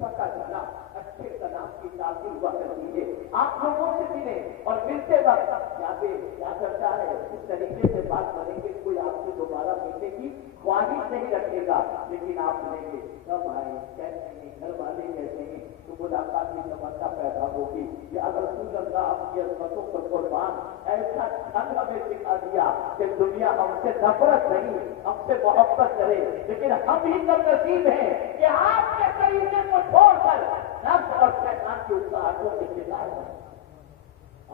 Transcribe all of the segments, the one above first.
پتہ چلا اچھے کلام کی تاثیر ہوا کرتی ہے. آپ لوگوں سے ملے اور ملتے وقت کیا کرتا ہے اس طریقے سے بات کریں گے کوئی آپ سے دوبارہ ملنے کی خواہش نہیں رکھے گا. لیکن آپ ملیں گے کب آئے کیسے ہیں گھر والے کیسے ہیں تو ملاقات کی تمنا پیدا ہوگی. یا اگر رسول اللہ اپنی عظمتوں پر قربان ایسا ڈھنگ ہمیں سکھا دیا کہ دنیا ہم سے نفرت نہیں ہم سے محبت کرے. لیکن ہم ہی کم نصیب ہیں کہ آپ کے طریقے کو چھوڑ کر نفس اور شیطان کی اکساہٹوں کے شکار ہیں.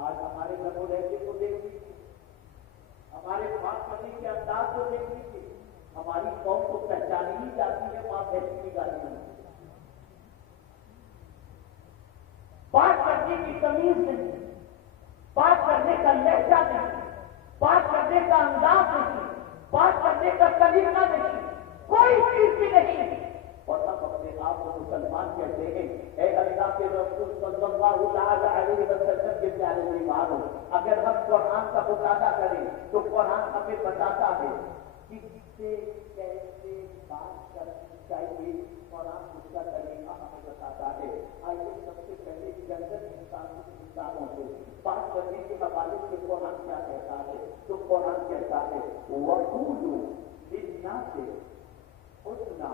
آج ہمارے نمو لہجے کو دیکھ لیجیے, ہمارے بات کرنے کے انداز کو دیکھ لیجیے. ہماری قوم کو پہچانی ہی جاتی ہے ماں بہن کی گالی میں. بات کرنے کی تمیز نہیں, بات کرنے کا لہجہ نہیں, بات کرنے کا انداز نہیں, بات کرنے کا طریقہ نہیں, کوئی چیز بھی نہیں. اور ہم اپنے آپ کو مسلمان کہتے ہیں. اے اللہ کے رسول صلی اللہ تعالی علیہ وسلم کے پیارے ایمان, اگر ہم قرآن کا مطالعہ کریں تو قرآن ہمیں بتاتا ہے کہ کس سے کیسے بات کرنی چاہیے. قرآن اس کا طریقہ ہمیں بتاتا ہے. آئیے سب سے پہلے جنگل انسانوں سے بات کرنے کے حوالے سے قرآن کیا کہتا ہے. تو قرآن کہتا ہے وَقُولُوا لِلنَّاسِ حُسْنًا,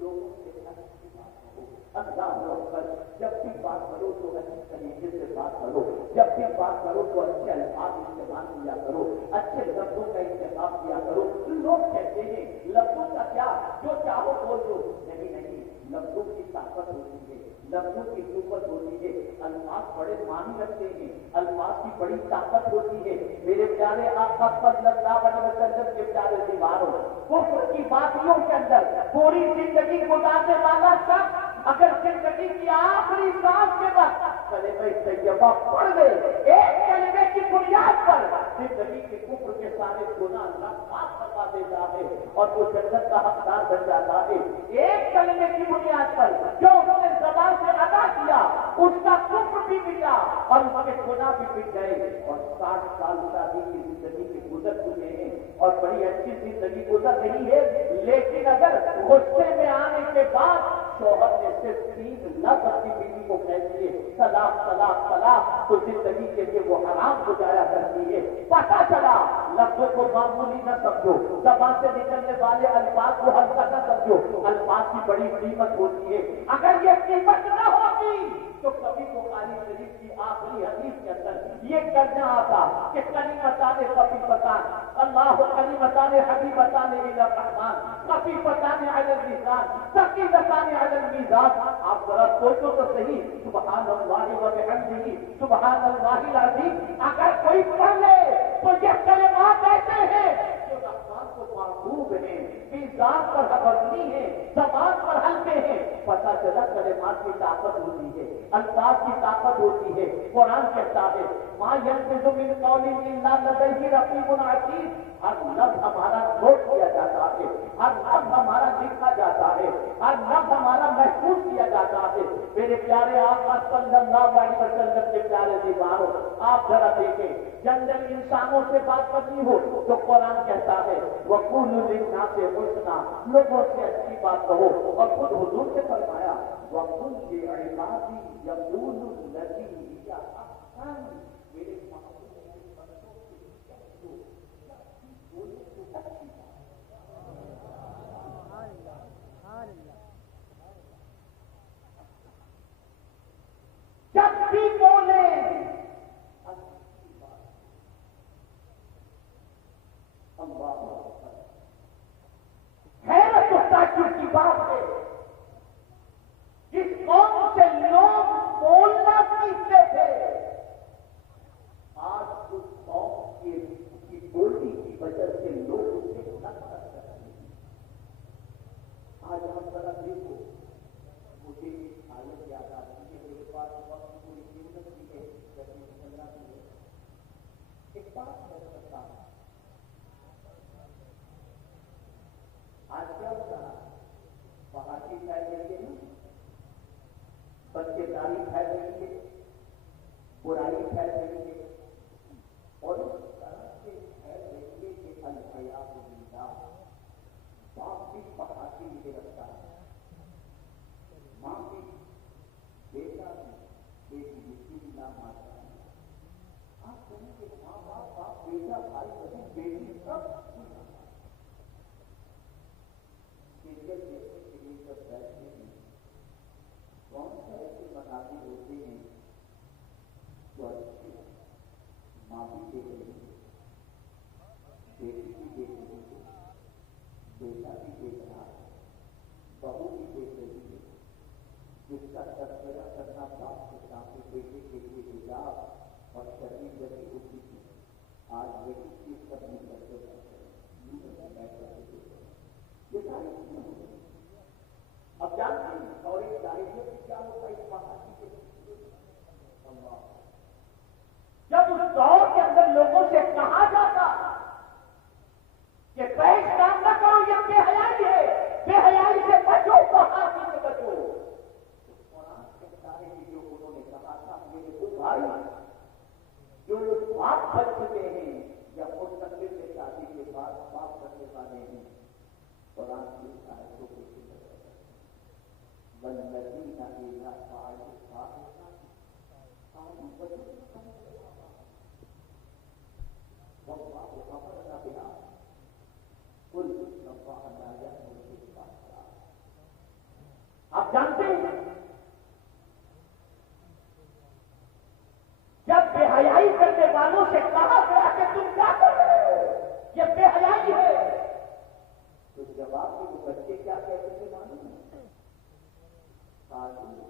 لوگوں سے اچھی بات کرو. اللہ اکبر, جب بھی بات کرو تو اچھی طریقے سے بات کرو. جب بھی بات کرو تو اچھے الفاظ استعمال کیا کرو, اچھے لفظوں کا استعمال کیا کرو. لوگ کہتے ہیں لفظوں کا کیا, جو چاہو بول دو. نہیں, لفظوں کی طاقت ہوتی ہے, لفظوں کی قوت ہوتی ہے. الفاظ بڑے معنی رکھتے ہیں, الفاظ کی بڑی طاقت ہوتی ہے. میرے پیارے آقا صلی اللہ علیہ وسلم کے پیارے دیواروں, کفر کی باتیوں کے اندر پوری زندگی گزارنے والا شخص اگر زندگی کی آخری سانس کے بعد کلمہ طیبہ پڑھ لے, ایک کلمے کی بنیاد پر زندگی کے کفر کے سارے گناہ اللہ معاف کروا دیتا ہے اور وہ جنت کا حقدار بن جاتا ہے. ایک کلمے کی بنیاد پر جو انہوں نے زبان سے ادا کیا اس کا کفر بھی مٹا اور اس کے گناہ بھی مٹ گئے. اور 60 سال شادی کی زندگی کے گزر چکے ہیں اور بڑی اچھی زندگی گزر رہی ہے. لیکن اگر غصے میں آنے کے بعد شوہر نے صرف 3 لفظ اپنی بیوی کو کہہ دیے طلاق طلاق طلاق, تو زندگی کے لیے وہ حرام ہو جایا کرتی ہے. پتہ چلا لفظوں کو معمولی نہ سمجھو, زبان سے نکلنے والے الفاظ کو ہلکا نہ سمجھو. الفاظ کی بڑی قیمت ہوتی ہے. اگر یہ قیمت نہ ہوتی تو کبھی بخاری شریف کی آخری حدیث کے اندر یہ کرنا آتا کہ کلمتان خفیفتان, اللہ کلمتان حبیبتان الی الرحمن, خفیفتان علی اللسان, ثقیلتان علی المیزان. آپ ذرا سوچو تو صحیح, سبحان اللہ و بحمدہ سبحان اللہ العظیم اگر کوئی پڑھ لے تو یہ کلمات ایسے ہیں جو رحمان کو محبوب ہیں, میزان پر وزنی ہیں, زبان پر ہلکے ہیں. پتہ چلا کلمات کی طاقت ہوتی ہے, الفاظ کی طاقت ہوتی ہے. قرآن کہتا ہے ما یلفظ من قول الا لدیہ رقیب عتید. ہر لفظ ہمارا نوٹ کیا جاتا ہے, ہر لفظ ہمارا لکھا جاتا ہے, ہر لفظ ہمارا محفوظ کیا جاتا ہے. میرے پیارے آقا صلی اللہ علیہ وسلم کے پیارے دیواروں, آپ ذرا دیکھیں جنگل انسانوں سے بات کرنی ہو تو قرآن کہتا ہے وَقُولُوا لِلنَّاسِ حُسْنًا, لوگوں سے اچھی بات کہو. اور خود حضور سے فرمایا وَقُلْ لِعِبَادِي يَقُولُوا الَّذِي هِيَ أَحْسَنُ. میرے جب بھی بولے حیرت و تعجب کی بات ہے, جس قوم سے لوگ بولنا سیکھتے تھے آج اس قوم کی بولنے کی وجہ سے لوگ اسے نفرت کرتے ہیں. آج ہم ذرا بیٹی سب سیریل دیکھنے کے لیے جب بیٹھتے ہیں کون سے ایسے مناظر ہوتے ہیں جو اچھے ماں بھی دیکھ رہی ہے، بیٹی بھی دیکھ رہی ہے، بیٹا بھی دیکھ رہا ہے، بہو بھی دیکھ رہی ہے، جس کا تذکرہ کرنا باپ کے سامنے بیٹے کے لیے حجاب اور شرمندگی ہوتی تھی، آج وہی چیز کرنے لگے یہ ساری چیزیں ہو گئی۔ اب جانتے ہیں اور ایک جاہلیت میں کیا ہوتا ہے اس مہاجی کے جب اس دور کے اندر لوگوں سے کہا جاتا کہ پیش کام نہ کرو، یہ بے حیائی ہے، بے حیائی سے بچو، مہاجی سے بچو، قرآن کہتا ہے کہ جو انہوں نے کہا تھا میرے وہ بھائی جو باپ بن چکے ہیں یا مستقبل میں شادی کے بعد باپ کرنے والے ہیں، قرآن کی آیتوں کو والذین اذا فعلوا فاحشۃ قالوا وجدنا واللہ امرنا بها قل ان اللہ لا یأمر بالفحشاء۔ آپ جانتے ہیں جب بے حیائی کرنے والوں سے کہا گیا کہ تم کیا کر رہے ہو، یہ بے حیائی ہے، تو جواب میں وہ بچے کیا کہتے تھے معلوم ہے؟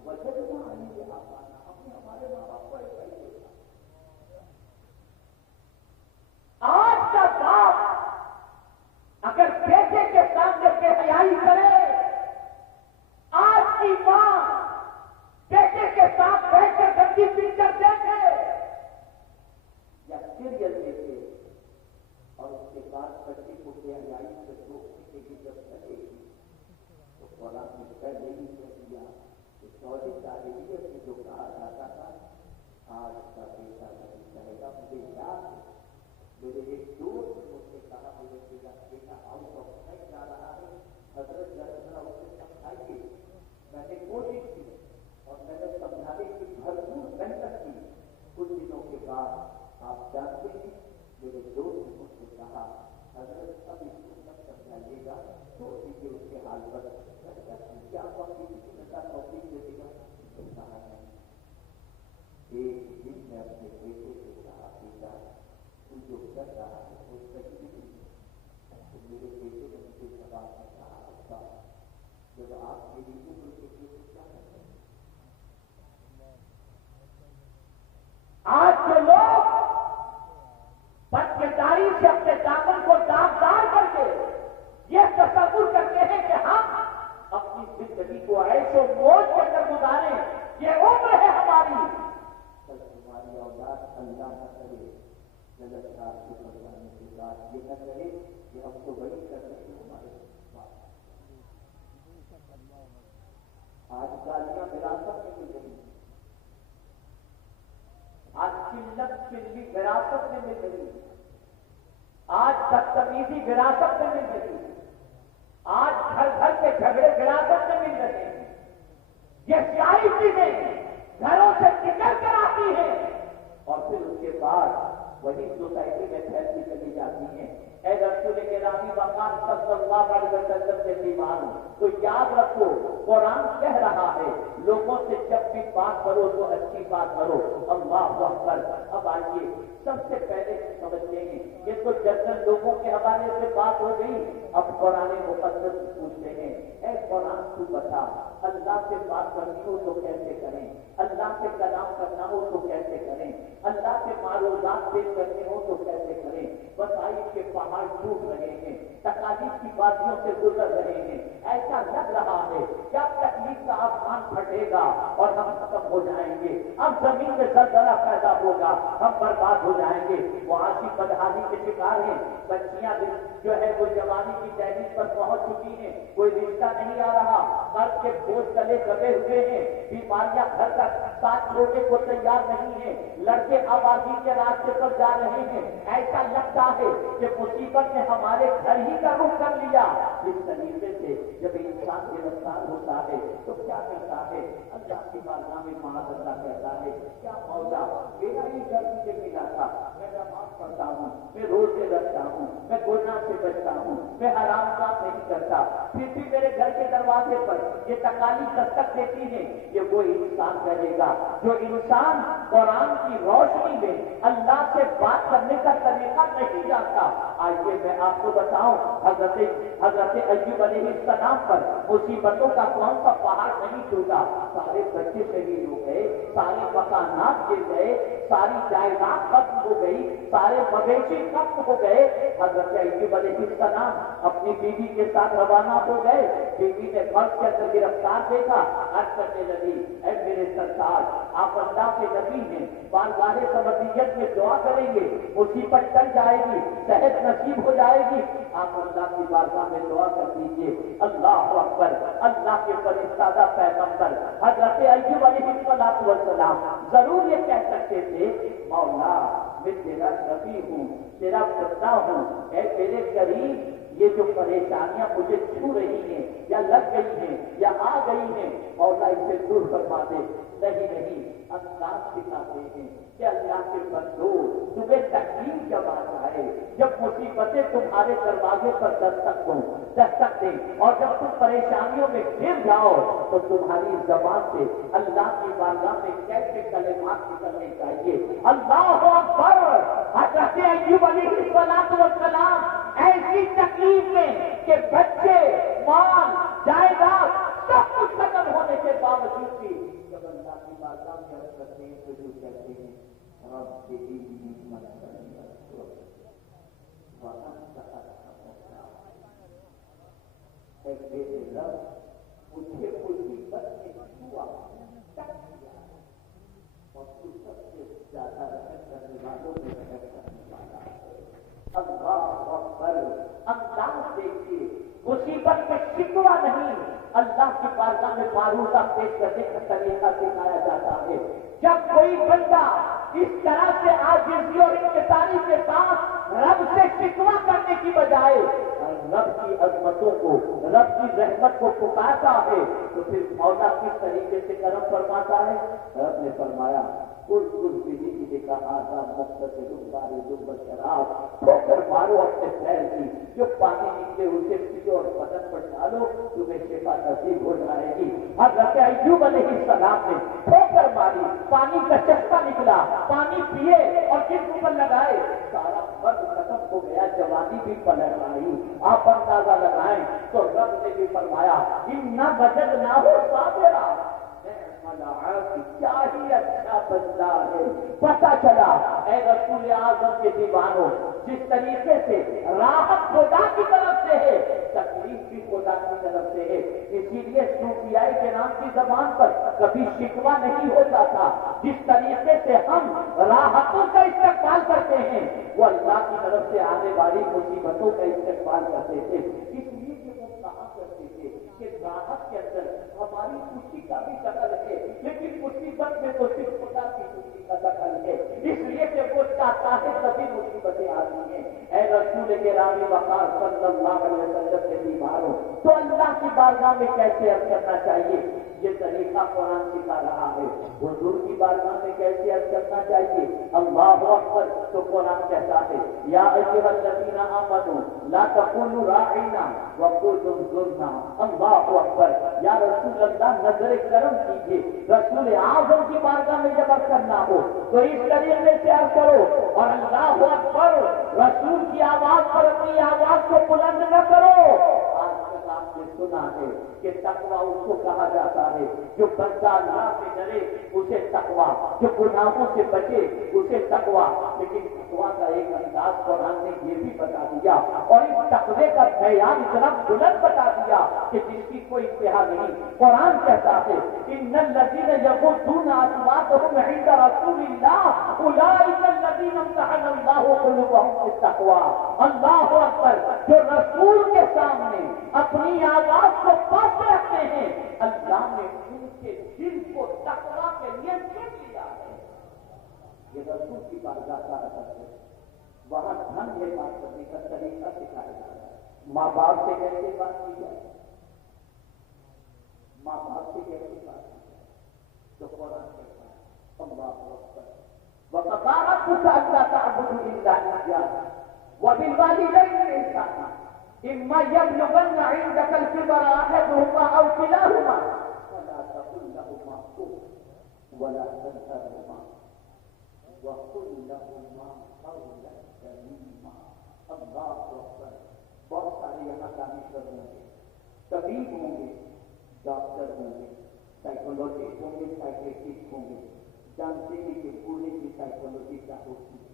وجدنا علیہ آبانا، ہم نے ہمارے ماں باپ کو ایسا ہی دیکھا۔ آج کا باپ اگر بیٹے کے سامنے بے حیائی کرے، آج کی ماں بیٹے کے ساتھ بیٹھ کر گندی پکچر دیکھے یا سیریل دیکھے اور اس کے بعد بچے کو بے حیائی سے روکنے کے لیے جب چلے گی تو قرآن نے پہلے ہی کہہ دیا کہ سوری جاہلیت میں جو کہا جاتا تھا آج کا بیٹا نہیں کہے گا۔ مجھے یاد ہے میرے ایک دوست نے مجھ سے کہا میرے بیٹا آؤٹ آف سائٹ جا رہا ہے، حضرت ذرا اسے سمجھائیے۔ میں نے کوشش کی اور میں نے سمجھانے کی بھرپور محنت کی۔ کچھ دنوں کے بعد آپ جانتے ہیں میرے دوست نے مجھ سے کہا حضرت اب اس کو سب سمجھائیے گا تو دیجیے اس کے حال پر کیا توفیق دے دے گا۔ کہا نہیں، ایک دن میں اپنے بیٹے سے کہا بیٹا تو جو کر رہا ہے وہ صحیح نہیں ہے۔ تو میرے بیٹے نے مجھے جواب میں کہا ابا جب آپ میری عمر کے لیے کیا کرتے ہیں؟ آج کے لوگ بدکرداری سے اپنے دامن کو داغدار کر کے یہ تصور کرتے ہیں کہ ہم اپنی زندگی کو ایسے موج کے اندر گزاریں، یہ عمر ہے ہماری۔ کل تمہاری اولاد اللہ نہ کرے غلط رات کے بتانے کے بعد یہ نہ کہے کہ ہم تو وہی کر رہے ہیں ہمارے پاس۔ آج گالیاں وراثت میں مل رہی ہیں، آج قلت چلی وراثت میں مل رہی ہے، آج بدتمیزی وراثت میں مل رہی ہے، آج گھر گھر کے جھگڑے وراثت میں مل رہے ہیں۔ یہ ساری چیزیں گھروں سے نکل کر آتی ہیں اور پھر اس کے بعد وہی سوسائٹی میں پھیلتی چلی جاتی ہیں۔ اے رسول گرامی مقام صلی اللہ علیہ وسلم کے دیوانوں، تو یاد رکھو قرآن کہہ رہا ہے لوگوں سے جب بھی بات کرو تو اچھی بات کرو۔ اللہ اکبر۔ اب آئیے سب سے پہلے سمجھ لیں گے، یہ تو جنرل لوگوں کے حوالے سے بات ہو گئی، اب قرآن مقدس پوچھتے ہیں اے قرآن تو بتا اللہ سے بات کرنی ہو تو کیسے کریں، اللہ سے کلام کرنا ہو تو کیسے کریں، اللہ سے معروضات پیش کرنے ہو تو کیسے کریں۔ وسائل کے پہاڑ ٹوٹ رہے ہیں، تکالیف کی باتوں سے گزر رہے ہیں، ایسا لگ رہا ہے کہ اب تکلیف کا آسمان پھٹے گا اور ہم ختم ہو جائیں گے، اب زمین میں زلزلہ پیدا ہوگا، ہم برباد ہو جائیں گے۔ وہ آسی بدحالی کے شکار ہیں، بچیاں جو ہے وہ جوانی کی دہلیز پر پہنچ چکی ہیں، کوئی رشتہ نہیں آ رہا، مرد کے بوجھ تلے دبے ہوئے ہیں، بیماریاں گھر تک ساتھ چھوڑنے کو تیار نہیں ہیں، لڑکے آبادی کے راستے پر جا رہے ہیں۔ ایسا لگتا ہے کہ مصیبت نے ہمارے گھر ہی کا رخ کر لیا۔ اس طریقے سے جب انسان گرفتار ہوتا ہے تو کیا کرتا ہے؟ اللہ کی بارگاہ میں معاذ اللہ کہتا ہے کیا مولا میرا ہی گھر مجھے ملا تھا، میں نماز پڑھتا ہوں، میں روزے رکھتا ہوں، میں گناہ سے بچتا ہوں، میں حرام کام نہیں کرتا، پھر بھی میرے گھر کے دروازے پر یہ تکالیف دستک دیتی ہیں، یہ وہ انسان کہے گا جو انسان قرآن کی روشنی میں اللہ سے بات کرنے کا طریقہ نہیں جانتا۔ آئیے میں آپ کو بتاؤں، حضرت ایوب علیہ السلام پر مصیبتوں کا کون سا پہاڑ نہیں ٹوٹا؟ سارے بچے شہید ہو گئے، سارے مکانات گر گئے، ساری جائیداد ختم ہو گئی، سارے مویشی ختم ہو گئے۔ حضرت ایوب علیہ السلام اپنی بیوی کے ساتھ روانہ ہو گئے، بیوی نے مرد کے اندر گرفتار دیکھا، عرض کرنے لگی اے میرے سرکار آپ اللہ کے نبی ہیں، بارگاہ سمدیت میں دعا کریں گے، مصیبت ٹل جائے گی، صحت نصیب ہو جائے گی، آپ اللہ کی بارگاہ میں دعا کر دیجیے۔ اللہ اکبر، اللہ کے فرشتہ پیغمبر حضرت ایوب علیہ السلام ضرور یہ کہہ سکتے تھے مولا میں تیرا نبی ہوں، تیرا بندہ ہوں، اے تیرے قریب یہ جو پریشانیاں مجھے چھو رہی ہیں یا لگ گئی ہیں یا آ گئی ہیں مولا اسے دور فرما دے۔ نہیں انداز سکھاتے ہیں کہ اللہ کے بندو تمہیں تکلیف جب آ جائے، جب مصیبتیں تمہارے دروازے پر دستک دیں اور جب تم پریشانیوں میں گر جاؤ تو تمہاری زبان سے اللہ کی بارگاہ میں کیسے کلمات نکلنے چاہیے۔ اللہ اکبر، حضرت ایوب علیہ السلام ایسی تکلیف میں کہ بچے، مال، جائیداد سب کچھ ختم ہونے کے باوجود بھی جب اللہ کی بارگاہ میں عرض کرتے ہیں تو جو کہتے ہیں رب انی مسنی الضر وانت ارحم الراحمین، اے میرے رب مجھے مصیبت میں چھوا تک دیا اور تو سب سے زیادہ رحم کرنے والوں میں رحم کرنے والا ہے۔ اللہ اکبر، انداز دیکھیے، مصیبت میں شکوہ نہیں، اللہ کی بارگاہ میں معروضہ پیش کرنے کا طریقہ سکھایا جاتا ہے۔ جب کوئی بندہ اس طرح سے عاجزی اور انکساری کے ساتھ رب سے شکوہ کرنے کی بجائے رب کی عظمتوں کو، رب کی رحمت کو پکارتا ہے تو پھر مولا کس طریقے سے کرم فرماتا ہے؟ رب نے فرمایا کچھ بھی کہا تھا مختصر بارد شراب، ٹھوکر مارو اپنے پیر کی، جو پانی نکلے اسے پیو اور بدن پر ڈالو، تمہیں شفا نصیب ہو جائے گی۔ حضرت ایوب علیہ السلام نے ٹھوکر ماری، پانی کا چشمہ نکلا، پانی پیے اور جسم پر لگائے، سارا مرد ختم ہو گیا، جوانی بھی پلٹ آئی۔ آپ اندازہ لگائیں تو رب نے بھی فرمایا اِنَّا وَجَدْنَاهُ صَابِرًا، کیا ہی اچھا بندہ ہے۔ پتہ چلا اے رسول اعظم کے دیوانوں، جس طریقے سے راحت خدا کی طرف سے ہے، تکلیف بھی خدا کی طرف سے ہے۔ اسی لیے صوفیاء کرام کی زبان پر کبھی شکوہ نہیں ہوتا تھا۔ جس طریقے سے ہم راحتوں کا استقبال کرتے ہیں وہ اللہ کی طرف سے آنے والی مصیبتوں کا استقبال کرتے تھے۔ اس لیے کہ وہ کہا کرتے تھے کہ راحت کے اندر ہماری خوشی کا بھی دخل ہے، لیکن مصیبت میں تو صرف خدا کی خوشی کا دخل ہے، اس لیے کہ وہ چاہتا ہے تبھی مصیبتیں آتی ہیں۔ اے رسول گرامی وقار صلی اللہ علیہ وسلم کے دیواروں، تو اللہ کی بارگاہ میں کیسے عرض کرنا چاہیے یہ طریقہ قرآن سکھا رہا ہے۔ حضور کی بارگاہ میں کیسے عرض کرنا چاہیے اللہ اکبر، تو قرآن کہتا ہے یا ایھا الذین آمنوا لا تقولوا راعنا وقولوا انظرنا۔ اللہ اکبر، یا رسول اللہ نظر کرم کیجیے، رسول اعظم کی بارگاہ میں جب عرض کرنا ہو تو اس طریقے سے عرض کرو، اور اللہ اکبر رسول کی آواز پر اپنی آواز کو بلند نہ کرو۔ آج تک آپ نے سنا ہے کہ تقویٰ اس کو کہا جاتا ہے جو بندہ اللہ سے ڈرے اسے تقویٰ، جو گناہوں سے بچے اسے تقویٰ، لیکن تقویٰ کا ایک انداز قرآن نے یہ بھی بتا دیا اور اس تقوی کا معیار اتنا بلند بتا دیا کہ جس کی کوئی انتہا نہیں۔ قرآن کہتا ہے ان الذین یغضون اصواتهم عند رسول اللہ اولئک الذین امتحن اللہ قلوبهم بالتقوی۔ اللہ اکبر، جو رسول کے سامنے اپنی آواز کو پست رکھتے ہیں اللہ نے ان کے دل کو تقوی کے لیے چن لیا ہے۔ یہ رسول کی بارگاہ کا اثر ہے، وہاں ڈھنگ ہے بات کرنے کا طریقہ سکھایا جا رہا ہے۔ ماں باپ سے کیسے بات کی جائے، ماں باپ سے کیسے بات کی جائے، نعبد الا اياه وبالوالدين احسانا اما يبلغن عندك الكبر احدهما او كلاهما فلا تقل لهما اف ولا تنهرهما وقل لهما قولا كريما. اللہ اکبر. بہت سارے یہاں دانشور ہوں گے, طبیب ہوں گے, ڈاکٹر ہوں گے, سائیکولوجسٹ ہوں گے, سائیکیٹرسٹ ہوں گے, جانتے ہیں کہ بوڑھے کی سائیکولوجی کیا ہوتی ہے.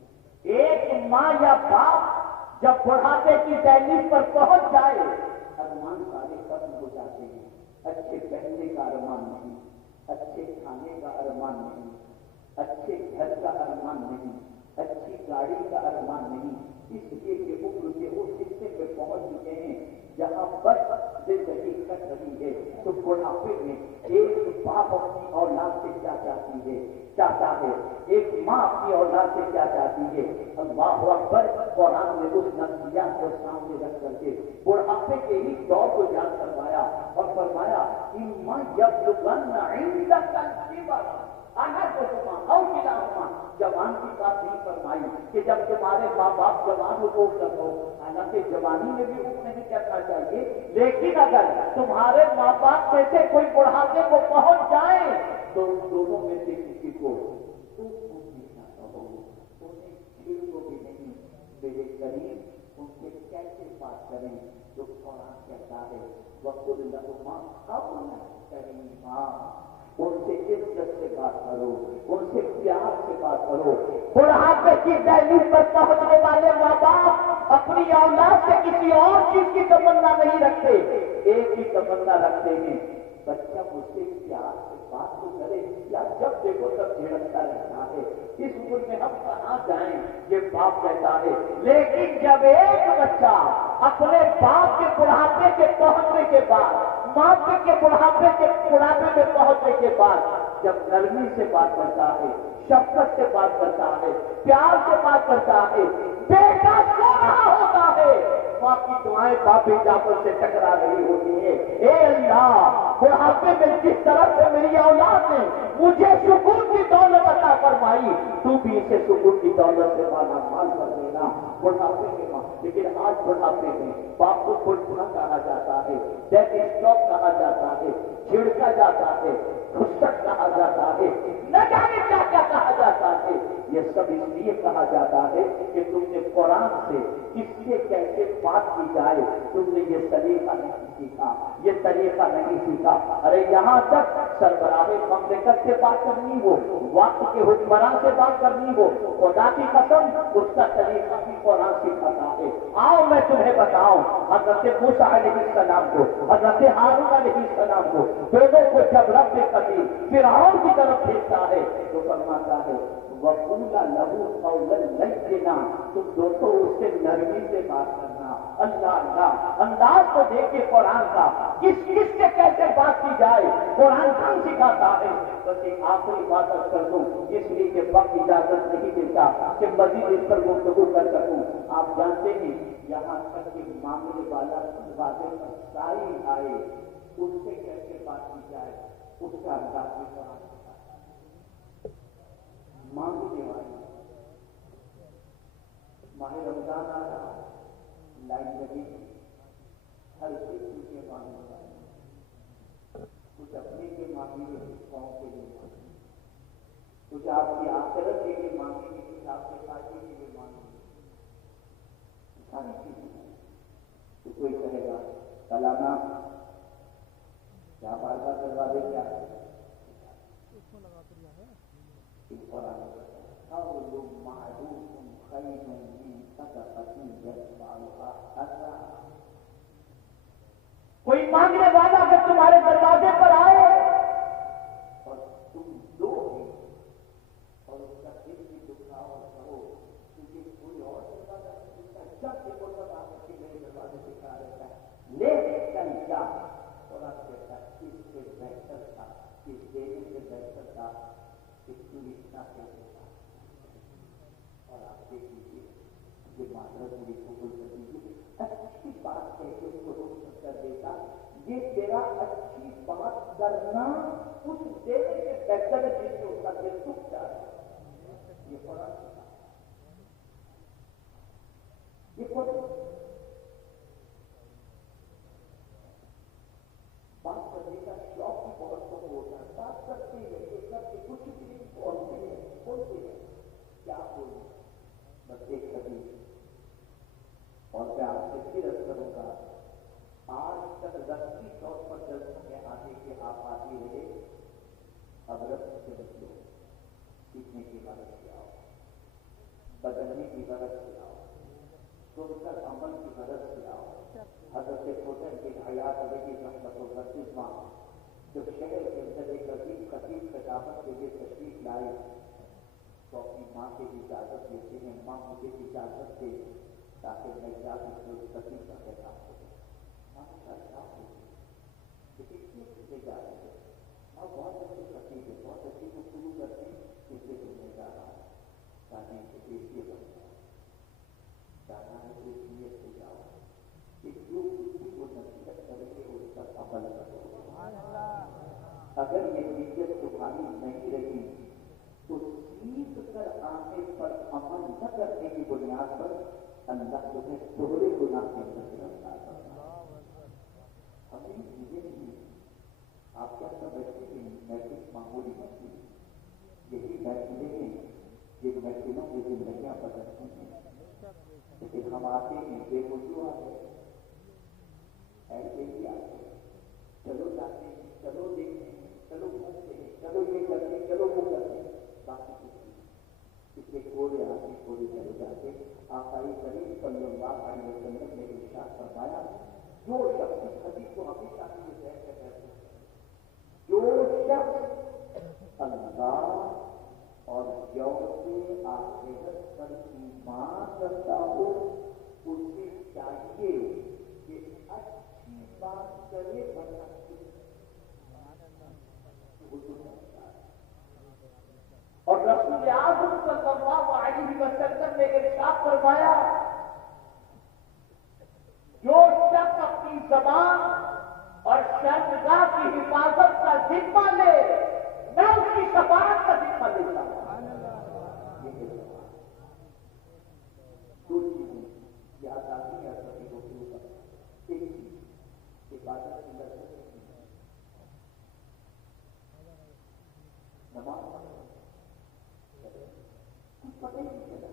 ایک ماں یا باپ جب بڑھاپے کی دہلیز پر پہنچ جائے ارمان سارے ختم ہو جاتے ہیں. اچھے پہننے کا ارمان نہیں, اچھے کھانے کا ارمان نہیں, اچھے گھر کا ارمان نہیں, اچھی گاڑی کا ارمان نہیں, اس لیے کہ عمر کے اس حصے پہ پہنچ چکے ہیں جہاں بس زندگی کٹ رہی ہے. تو بڑھاپے میں ایک باپ اپنی اولاد سے کیا چاہتا ہے, ایک ماں اپنی اولاد سے کیا چاہتی ہے. اللہ اکبر. قرآن نے اس نفسیات کو سامنے رکھ کر کے بڑھاپے کے ہی دور کو یاد کروایا اور فرمایا اما یبلغن عندک الکبر احدہما او کلاہما. جوان کی بات نہیں فرمائی کہ جب تمہارے ماں باپ جوان ہو کرو, حالانکہ جوانی میں بھی وہ نہیں کرنا چاہیے, لیکن اگر تمہارے ماں باپ میں سے کوئی بڑھاپے کو پہنچ جائے تو دونوں میں سے کسی کو بھی نہیں. میرے قریب ان سے کیسے بات کریں جو قرآن کہتا ہے وقل لہما قولا کریما. ان سے عزت سے بات کرو, ان سے پیار سے بات کرو. بڑھاپے کی دہلیز پر پہنچنے والے ماں باپ اپنی اولاد سے کسی اور چیز کی تمنا نہیں رکھتے, ایک ہی تمنا رکھتے ہیں بچہ مجھ سے پیار سے بات تو کرے, یا جب دیکھو تب جھڑکتا رہتا ہے. اس عمر میں ہم کہاں جائیں, یہ باپ کہتا ہے. لیکن جب ایک بچہ اپنے باپ کے بڑھاپے کے پہنچنے کے بعد, ماں کے بڑھاپے میں پہنچنے کے بعد جب نرمی سے بات کرتا ہے, شفقت سے بات کرتا ہے, پیار سے بات کرتا ہے, بیٹا سو رہا ہوتا ہے, ماں کی دعائیں باپ جعفر سے ٹکرا رہی ہوتی ہے. اے اللہ, بڑھاپے میں جس طرح سے میری اولاد نے مجھے سکون کی دولت عطا فرمائی, تو بھی اسے سکون کی دولت سے مالا مال کر دینا. بڑھاپے میں ماں, لیکن آج بڑھاپے میں باپ کو بڑھنا کہا جاتا ہے, ڈیتھ اسٹاپ کہا جاتا ہے, چھڑکا جاتا ہے, خسک کہا جاتا ہے, نہ جانے کیا کیا کہا جاتا ہے. یہ سب اس لیے کہا جاتا ہے کہ تم نے قرآن سے کس سے کیسے بات کی جائے تم نے یہ طریقہ نہیں سیکھا, یہ طریقہ نہیں سیکھا. ارے یہاں تک سربراہ مملکت سے بات کرنی ہو, وقت کے حکمران سے بات کرنی ہو, خدا کی قسم اس کا طریقہ بھی قرآن سکھاتا ہے. آؤ میں تمہیں بتاؤں, حضرت موسیٰ علیہ السلام کو, حضرت ہارون علیہ السلام کو, دونوں کو جب رب قدیر فرعون کی طرف بھیجتا ہے تو فرماتا ہے وَقُولَ لَهُ قَوْلًا لَيِّنًا. تم دوستوں اس سے نرمی سے بات کرنا. اللہ انداز کو دیکھ کے قرآن کا کس سے کیسے بات کی جائے قرآن کام سکھاتا ہے. بس ایک آخری بات کر دوں, اس لیے کہ وقت اجازت نہیں دیتا کہ مزید اس پر گفتگو کر سکوں. آپ جانتے ہیں یہاں تک کہ معاملے والا واضح پر ساری آئے, اس سے کیسے بات کی جائے اس کا انداز بھی قرآن مانگنے والی. ماہ رمضان آ رہا, لائن لگی, ہر چیز کے مانگنے والی, کچھ اپنے کے مانگیں گے, کچھ قوم کے لیے مانگیں گے, کچھ آپ کی آخرت کے لیے مانگیں گے, کچھ آپ کے فائدے کے لیے مانگیں گے. ساری چیزیں تو کوئی کہے گا سالانہ کیا بار بار کروا دے, کیا کوئی مانگنے والا اگر تمہارے دروازے پر آئے اور تم دو اور اس کا دل بھی دکھاؤ اور کہو کیونکہ کوئی اور دروازہ جب دیکھو تب آ کر کے میرے دروازے سے کھڑا رہتا ہے, لے کر جا. اور آپ کہتا ہے اس سے بہتر تھا, اس دینے سے بہتر تھا کہ تم اتنا کیسے تھا. اور آپ دیکھ لیجیے یہ معذرت مجھے قبول کر دیجیے, اچھی بات کہہ کے اس کو روک کر دیتا, یہ تیرا اچھی بات کرنا کچھ دینے سے بہتر ہے جس سے اس کا دل دکھ جائے. یہ قرآن یہ کوئی بات کرنے کا شوق بھی بہت کم ہوتا ہے. بات کرتے ہیں یہ کر کے کچھ بھی نہیں بولتے ہیں کیا بولیں بس ایک کبھی. اور میں آپ سے پھر عرض کروں گا آج تک رسمی طور پر جلسوں میں آنے کے آپ آتے رہے. اب رسم سے بچو, سیکھنے کی غرض سے آؤ, بدلنے کی غرض سے آؤ, سن کر عمل کی غرض سے آؤ. حضرت حسین کے حیات علیہ رحمۃ اللہ جب شہر کے اندر ایک عظیم خطیب خطابت کے لیے تشریف لائے تو اپنی ماں سے بھی اجازت لیتے ہیں, ماں مجھے اجازت دے تاکہ میں جا کے اس خطیب کا خطاب کروں. ماں کا کیا ہو لیکن کیوں کسے جا رہے ہیں؟ ماں بہت اچھے خطیب ہے, بہت اچھی گفتگو کرتے ہیں, کس سے تمہیں جا رہا ہے جانے کے دیکھیے بنتا جانا ہے تو اس نیت سے جاؤ کہ جو کسی کو نصیحت کرے گے اس پر عمل کرو. اگر یہ نیت تمہاری نہیں رہی تو سیکھ کر آنے پر عمل نہ کرنے کی بنیاد پر اللہ تمہیں دوہرے گناہ کے اندر گرفتار کرتا ہے. ہمیں چیزیں نہیں آپ کیا سمجھتے ہیں محفل معمولی نہیں, یہی محفلیں ہیں جن محفلوں کی زندگیاں بدلتی ہیں. لیکن ہم آتے ہیں بے وجوہ آتے ایسے ہی آتے ہیں, چلو جاتے ہیں, چلو دیکھتے ہیں, چلو گھومتے ہیں, چلو یہ کرتے ہیں, چلو وہ کرتے ہیں, باقی کچھ نہیں. اس کے کوڑے آتے کوڑے چلے جاتے. آقائی کریم صلی اللہ علیہ وسلم نے ارشاد فرمایا جو شخص حدیث کو ہمیشہ کے لیے ذہن میں رکھتے ہیں, جو شخص اللہ اور یوم آخرت پر ایمان رکھتا ہو اسے چاہیے کہ اچھی بات کرے ورنہ اور رسول اعظم صلی اللہ علیہ وسلم نے ارشاد فرمایا جو شخص اپنی زبان اور شرمگاہ کی حفاظت کا ذمہ لے میں اس کی شفاعت کا ذمہ لیتا ہوں. دو چیزیں یاد آتی ہیں اپنی گفتگو کا. ایک چیز عبادت کی لذت نماز کچھ پتہ ہی نہیں چلا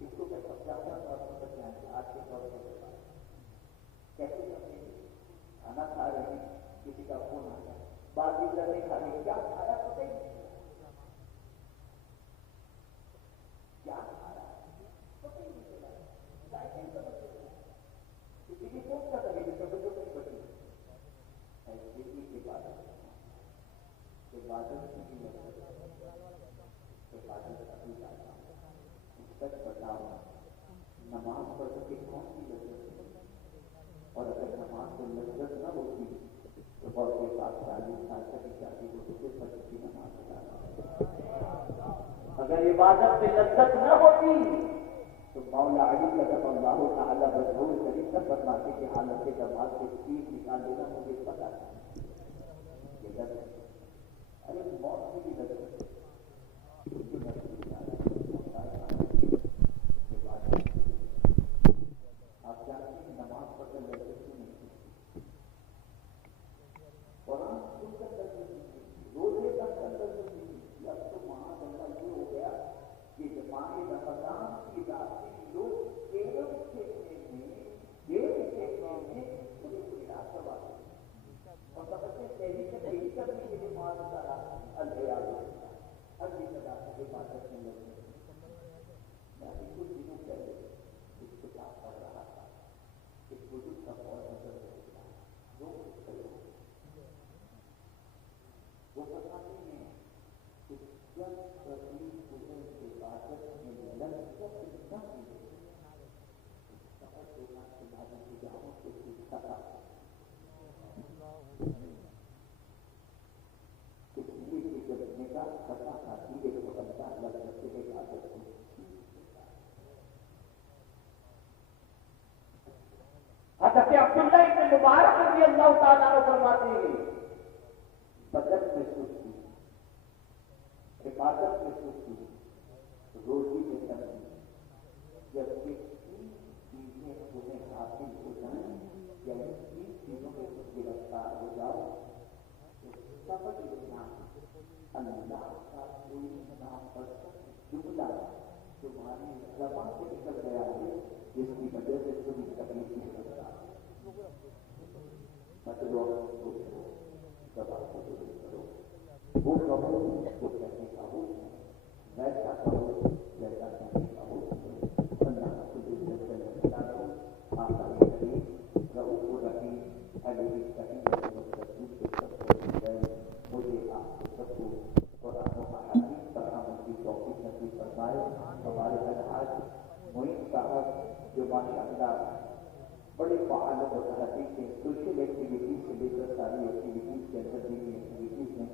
اس کو کیا سمجھانا اور سمجھ جائیں آج کے طور پر کیسے کرتے ہیں. کھانا کھا رہے ہیں, کسی کا فون آ گیا, بات چیت کرنے کھا رہے کیا کھایا پتہ ہی نہیں کیا کھا رہا ہے پتہ ہی نہیں چلا. کسی کی فون کر رہے ہیں سب جو نہیں بچی ایسے ہی عبادت کی عبادت ابھی جاتا سچ بتاؤ نماز پڑھ کے کون سی لذت ہے, اور اگر نماز کو لذت نہ ہوتی تو بہت کے پاس 40 سال تک شادی کو صرف بچے کی نماز ادا. اگر عبادت میں لذت نہ ہوتی تو مولا علی قدم اللہ تعالیٰ بظہور شریف تک فرماتے کہ حالت نماز سے چیز نکال دینا مجھے پتا ہے یہ لذت. ارے موت کی بھی لذت آپ جانتے ہیں نماز پڑھ کر لذت نہیں قرآن سن کر لذت نہیں روزے کا لذت نہیں. اب تو وہاں بندہ یہ ہو گیا کہ ماہ رمضان کی رات میں لوگ کیرم کھیلنے میں گیم کھیلنے میں پوری پوری رات کرواتے ہیں اور سمجھتے تحریک نہیں کرنے کے لیے معلوم کرا الحیات اگلی سدا سے عبادت میں لگے. میں ابھی کچھ دنوں پہلے ایک کتاب پڑھ رہا تھا, ایک بزرگ کا بہت نظر ہوتا ہے وہ بتاتے ہیں کہ جب کبھی تمہیں عبادت میں لذت نہ ملے سفر دینا عبادت کی جاؤں سے سیکھتا تھا. اس لیے کہ جب نگاہ کرنا آتی ہے تو بندہ اللہ کرتے ہیں عبادت کو. حضرت عبداللہ ابن مبارک رضی اللہ تعالیٰ عنہ فرماتے ہیں بدن میں سستی, عبادت میں سستی, روزی میں تنگی, جب اللہ کا کوئی ناپسند جملہ تمہاری زبان سے نکل گیا ہے جس کی وجہ سے تم تکلیف نہیں کرتا، مطلب زبان کو درست کرو، وہ کہو تو کہنے کا ہو، ویسا کہو جیسا کہنے کا ہو، اللہ کو عزت سے بتا دو، آقا کریم رؤوف الرحیم علیہ السلام کے سب کو مل گئے، مجھے آپ کو سب کو قرآن و احادیث پر عمل کی توفیق نصیب فرمائے۔ ہمارے الحاج معین صاحب جو ماشاء اللہ بڑے فعال اور حقیق ہیں، سوشل ایکٹیویٹیز سے لے کر ساری ایکٹیویٹیز کے اندر دینی ایکٹیویٹیز میں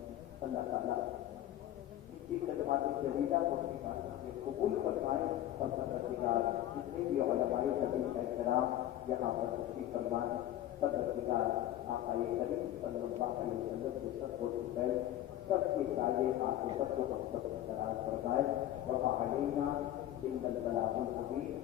اللہ تعالیٰ ان کی خدمات جدیدہ کو اپنی بارگاہ میں قبول فرمائے، اور پروردگار جتنے بھی علماء کریم احترام یہاں پر تشریف فرمائے، پروردگار آقا کریم صلی اللہ علیہ وسلم کے سب کو پہل سب کے سائے آپ سب کو ہم سب قرار فرمائے، وعلینا ان البلاغ المبین۔